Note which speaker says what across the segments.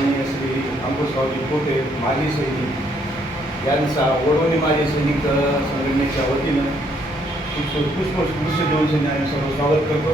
Speaker 1: माननीय श्री अंकुशरावजी पोटे माजी सैनिक यांचा वडवणी माजी सैनिक संघटनेच्या वतीनं पुष्प पुष्प पुष्प देऊन सैन्य आम्ही सर्व स्वागत करतो.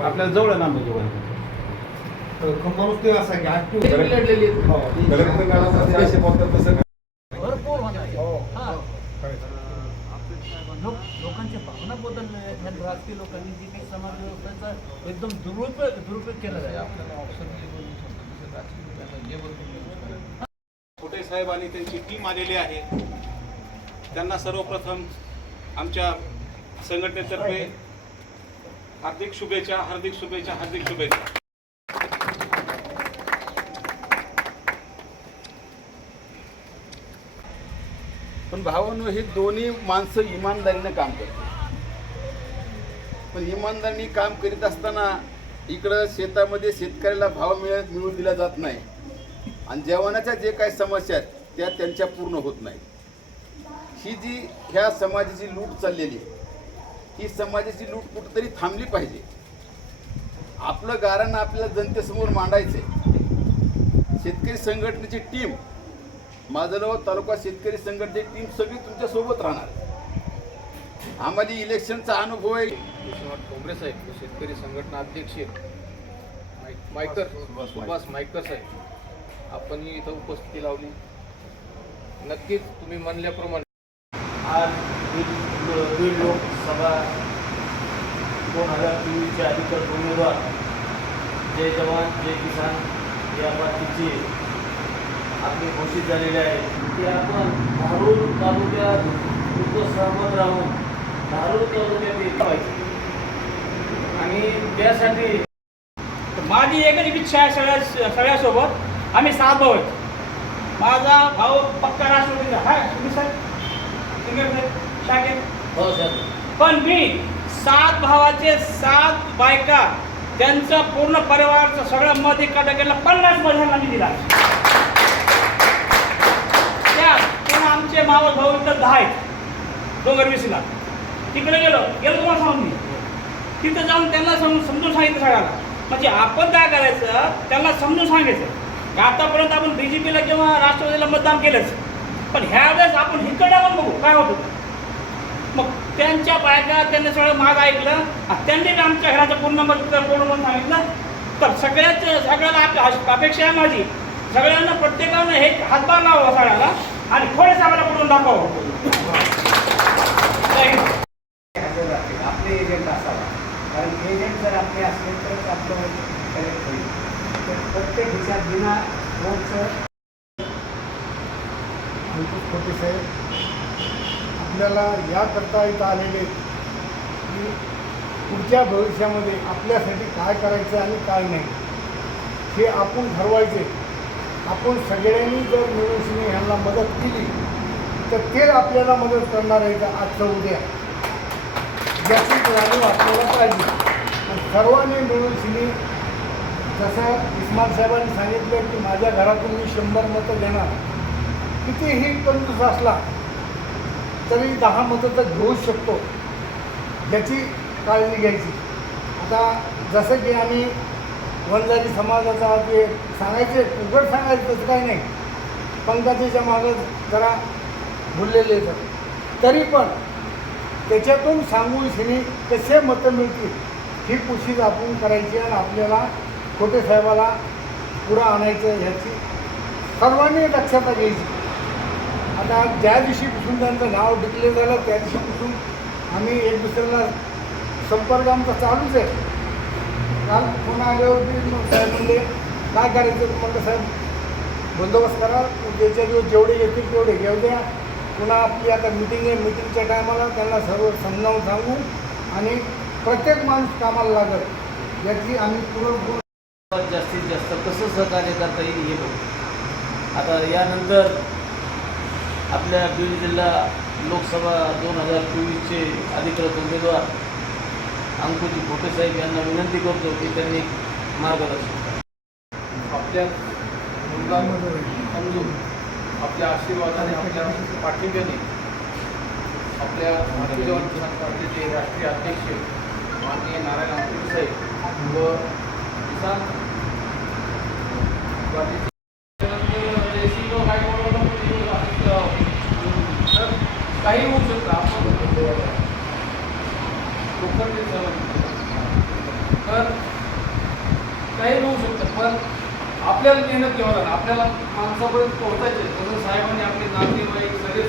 Speaker 2: आपल्याला जवळ आहे जवळ
Speaker 3: माणूस ते असा की
Speaker 2: असे बोलतात तसं
Speaker 4: भरपूर हो, हो. लोक लोकांच्या भावना बदलल्या आहेत. राजकीय लोकांनी जी काही समाज व्यवस्थेचा एकदम दुरुपयोग दुरुपयोग केला जायचं
Speaker 2: आपल्याला. ऑप्शन साहेब आणि त्यांची टीम आलेली आहे. त्यांना सर्वप्रथम आमच्या संघटनेतर्फे हार्दिक शुभेच्छा हार्दिक शुभेच्छा हार्दिक शुभेच्छा. पण भावांनो हे दोन्ही माणसं इमानदारीनं काम करतात. पण इमानदारीने काम करीत असताना इकडं शेतामध्ये शेतकऱ्याला भाव मिळत मिळून दिला जात नाही. आणि जवानाच्या जे काही समस्या आहेत त्या त्यांच्या पूर्ण होत नाही. ही जी ह्या समाजाची लूट चाललेली आहे, ही समाजाची लूट कुठंतरी थांबली पाहिजे. आपलं गारण आपल्याला जनतेसमोर मांडायचं आहे शेतकरी संघटनेची टीम माझगाव तालुका शेतकरी संघटनेची टीम सगळी तुमच्यासोबत राहणार. आम्हाला इलेक्शनचा अनुभव आहे.
Speaker 5: विश्वनाथ ठोंबरे साहेब शेतकरी संघटना अध्यक्ष माईक- मायकर सुभाष मायकर साहेब आपण इथं उपस्थिती लावली. नक्कीच तुम्ही म्हणल्याप्रमाणे.
Speaker 4: आज बीड लोकसभा दोन हजार चोवीसचे अधिकृत उमेदवार जय जवान जय किसान या पार्टीचे आपले घोषित झालेले आहे ते आपण धारूर तालुक्यात उपसहमत राहून धारूर तालुक्यात येत पाहिजे. आणि त्यासाठी
Speaker 6: माझी एकच इच्छा आहे सगळ्या सगळ्यासोबत. आम्ही सात भाऊ माझा भाऊ पक्का राष्ट्रपतीचा. हा तुम्ही सर? शाखेत?
Speaker 4: हो सर.
Speaker 6: पण मी सात भावाचे सात बायका त्यांचं पूर्ण परिवारचं सगळं मत एका टक्क्याला पन्नास महिन्यांना मी दिला. त्या पुन्हा आमचे मावळ भाऊ इथं दहा आहेत. डोंगर विसीला तिकडे गेलो गेलो तुम्हाला सांगून मी. तिथं जाऊन त्यांना समजून समजून सांगितलं सगळ्याला म्हणजे आपण काय करायचं? त्यांना समजून सांगायचं. आतापर्यंत आपण बी जे पीला किंवा राष्ट्रवादीला मतदान केलंच? पण ह्या वेळेस आपण हिकडे पण बघू काय होतं? मग त्यांच्या बायका त्यांनी सगळं माग ऐकलं आणि त्यांनी आमच्या घराचा पूर्ण नंबर पूर्ण म्हणून सांगितलं? तर सगळ्याच सगळ्याला आपली अपेक्षा आहे माझी. सगळ्यांना प्रत्येकानं हे हातभार लावा सगळ्याला आणि थोडेसे आम्हाला पडून दाखवावं जय हिंद.
Speaker 3: हजर राहतील आपले एजंट असावा कारण एजंट जर आपले असले तरच आपलं करेक्ट होईल तर प्रत्येक ह्याच्यात बिना रोगचं
Speaker 7: अंकुश खोटे साहेब आपल्याला याकरता इथं आलेले आहेत की पुढच्या भविष्यामध्ये आपल्यासाठी काय करायचं आणि काय नाही. हे आपण ठरवायचे. आपण सगळ्यांनी जर मिळून ह्यांना मदत केली तर ते आपल्याला मदत करणार आहे का आजचं उद्या. याची जाणीव आपल्याला पाहिजे. सर्वांनी मिळून शिनी जसं इस्माल साहेबांनी सांगितलं की माझ्या घरातून मी शंभर मतं देणार. कितीही कंजूस असला तरी दहा मतं तर घेऊ शकतो. याची काळजी घ्यायची. आता जसं की आम्ही वंजारी समाजाचा ते सांगायचे उघड सांगायचं तसं काही नाही. पंकजाच्या मागं जरा बोललेले आहेत. तरी पण त्याच्यातून सांगून शिनी कसे मतं मिळतील ही कोशिश आपण करायची आणि आपल्याला खोटे साहेबाला पुढं आणायचं ह्याची सर्वांनी दक्षता घ्यायची. आता ज्या दिवशीपासून त्यांचं नाव डिक्लेअर झालं त्या दिवशीपासून आम्ही एक दुसऱ्याला संपर्क आमचा चालूच आहे. काल फोन आल्यावरती मग साहेब म्हणले काय करायचं तुम्हाला साहेब? बंदोबस्त करा ज्याच्या दिवस जेवढे येतील तेवढे घेऊ द्या. पुन्हा आपली आता मिटिंग आहे मिटिंगच्या टायमाला त्यांना सर्व समजावून सांगू आणि प्रत्येक माणूस कामाला लागत याची आम्ही पूर्ण
Speaker 4: जास्तीत जास्त कसं सहकार्य करता येईल हे बघू. आता यानंतर आपल्या बीड जिल्हा लोकसभा दोन हजार चोवीसचे अधिकृत उमेदवार अंकुजी भोटे साहेब यांना विनंती करतो की त्यांनी मार्गदर्शन
Speaker 5: आपल्या समजून आपल्या आशीर्वादाने आपल्या पाठिंब्याने आपल्या भारतीय जवान किसान पार्टीचे राष्ट्रीय अध्यक्ष माननीय नारायण आंबेडकर साहेब व किसान पार्टीचे त्यानंतर जयसिंग हायकोर्टाला पण निवडून आहे. तर काही होऊ शकतं आपण लोखंडी सहभागी. तर काही होऊ शकतं पण आपल्याला मेहनत घ्यावं लागेल आपल्याला माणसापर्यंत पोहोचायचे म्हणून साहेबांनी आपले नातेवाईक सगळे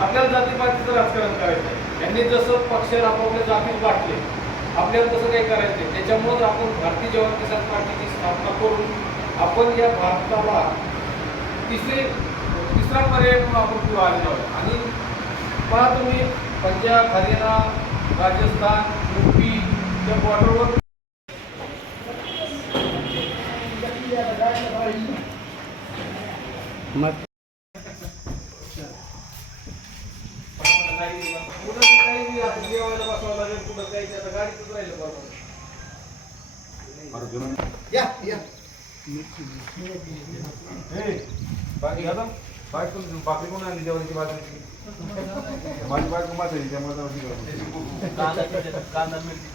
Speaker 5: आपल्याला जातीपातीचं राजकारण करायचं. आहे यांनी जसं पक्ष आपापल्या जातीत वाटले आपल्याला तसं काही करायचं आहे आपण भारतीय जवान किसान पार्टीची स्थापना करून आपण या भारताला तिसरे तिसरा पर्याय म्हणून आपण पुढे आलेलो आहोत. आणि पहा तुम्ही पंजाब हरियाणा राजस्थान युपी त्या बॉर्डरवर बरोबर
Speaker 1: या या।
Speaker 8: बाकी आता बायको बाकी कोण आली जेवणाची बाजूची माझी बायको माझी त्यामुळे
Speaker 4: त्याच्यात कांदा मिरची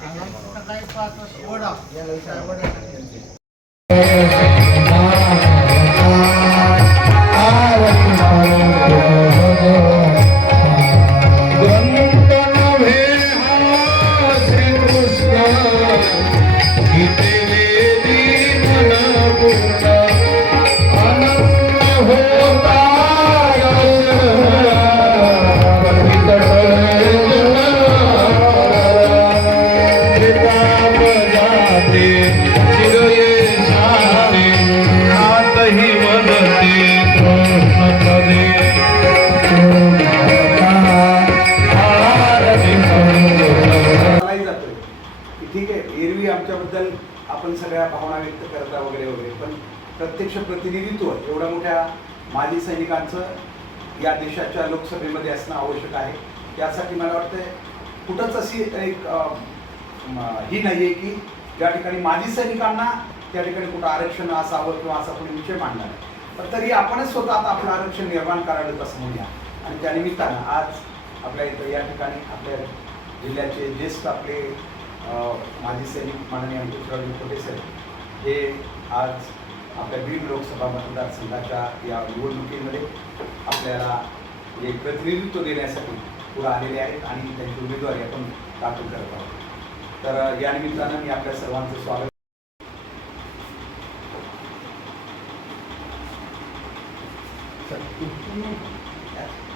Speaker 1: आपण सगळ्या भावना व्यक्त करता वगैरे वगैरे. पण प्रत्यक्ष प्रतिनिधित्व एवढ्या मोठ्या माजी सैनिकांचं या देशाच्या लोकसभेमध्ये असणं आवश्यक आहे. यासाठी मला वाटतं कुठंच अशी एक ही नाही आहे की ज्या ठिकाणी माजी सैनिकांना त्या ठिकाणी कुठं आरक्षण असावं किंवा असा कोणी विषय मांडला नाही. पण तरी आपणच स्वतः आता आपलं आरक्षण निर्माण करायला असं म्हणूया. आणि त्यानिमित्तानं आज आपल्या इथं या ठिकाणी आपल्या जिल्ह्याचे ज्येष्ठ आपले माजी सैनिक माननीय अंकुशराव कोटे सर हे आज आपल्या बीड लोकसभा मतदारसंघाच्या या निवडणुकीमध्ये आपल्याला एक प्रतिनिधित्व देण्यासाठी पुढे आलेले आहेत आणि त्यांची उमेदवारी आपण दाखल करत आहोत तर या निमित्तानं मी आपल्या सर्वांचं स्वागत Thank you.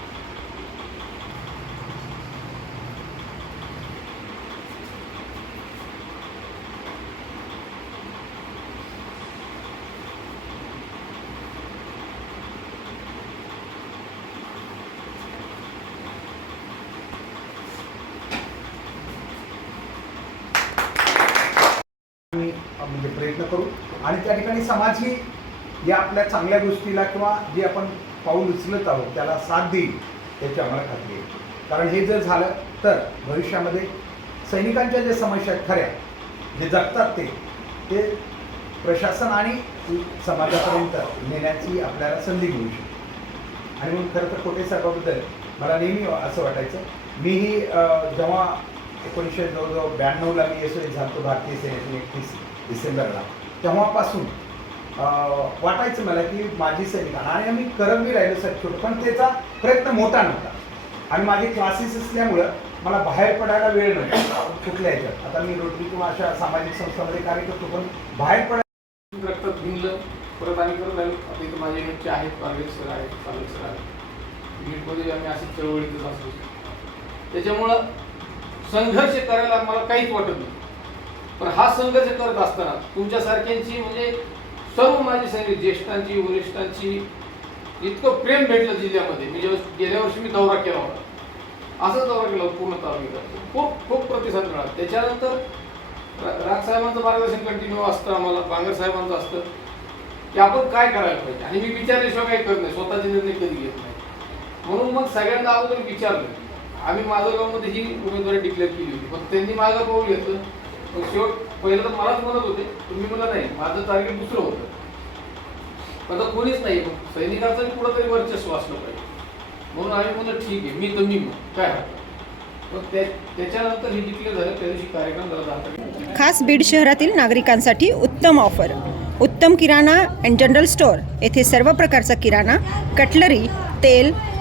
Speaker 1: म्हणजे प्रयत्न करू. आणि त्या ठिकाणी समाज ही या आपल्या चांगल्या गोष्टीला किंवा जे आपण पाऊल उचलत आहोत त्याला साथ देईल त्याची आम्हाला खात्री आहे. कारण हे जर झालं तर भविष्यामध्ये सैनिकांच्या ज्या समस्या आहेत खऱ्या जे जगतात ते ते प्रशासन आणि समाजापर्यंत नेण्याची आपल्याला संधी मिळू शकते. आणि म्हणून खरं तर कोटे साहेबाबद्दल मला नेहमी असं वाटायचं. मीही जेव्हा एकोणीसशे जवळजवळ ब्याण्णवला मी यशस्वी झालो भारतीय सेनेतून एकतीस डिसेंबरला. तेव्हापासून वाटायचं मला की माझी सैनिक आणि आम्ही करत बी राहिलो सर पण त्याचा प्रयत्न मोठा नव्हता. आणि माझे क्लासेस असल्यामुळं मला बाहेर पडायला वेळ नव्हता. कुठल्या ह्याच्यात? आता मी रोटरी किंवा अशा सामाजिक संस्थांमध्ये कार्य करतो पण बाहेर पडायला
Speaker 5: रक्तात भिनलं परत आम्ही करत आलो. आता इथं माझे मित्र आहेत पालवेल सर आहेत पालवेल सर आहेत. नीटमध्ये आम्ही अशी चळवळीतच असतो. त्याच्यामुळं संघर्ष करायला मला काहीच वाटत नाही. पण हा संघर्ष करत असताना तुमच्यासारख्यांची म्हणजे सर्व माझी सैनिक ज्येष्ठांची वरिष्ठांची इतकं प्रेम भेटलं जिल्ह्यामध्ये. मी जेव्हा गेल्या वर्षी मी दौरा केला होता. असाच दौरा केला होता पूर्ण तालुक्यात खूप खूप प्रतिसाद मिळाला. त्याच्यानंतर रा- साहेबांचं मार्गदर्शन कंटिन्यू असतं आम्हाला बांगर साहेबांचं असतं. की आपण काय करायला पाहिजे? आणि मी विचारल्याशिवाय काही करत नाही. स्वतःचे निर्णय कधी घेत नाही. म्हणून मग सगळ्यांना अगोदर विचारलं. आम्ही माजलगावमध्ये ही उमेदवारी डिक्लेअर केली होती. पण त्यांनी माझं पाऊल घेतलं. पण शेवट पहिलं तर मलाच म्हणत होते तुम्ही मला नाही माझं टार्गेट दुसरं होतं. आता कोणीच नाही मग सैनिकाचं कुठंतरी वर्चस्व असलं पाहिजे. म्हणून आम्ही म्हणलं ठीक आहे मी तर मी मग काय हरकत मग त्या त्याच्यानंतर हे डिक्लेअर झालं त्या दिवशी कार्यक्रम झाला
Speaker 9: खास बीड शहरातील नागरिकांसाठी उत्तम ऑफर उत्तम किराणा अँड जनरल स्टोअर येथे सर्व प्रकारचा किराणा कटलरी तेल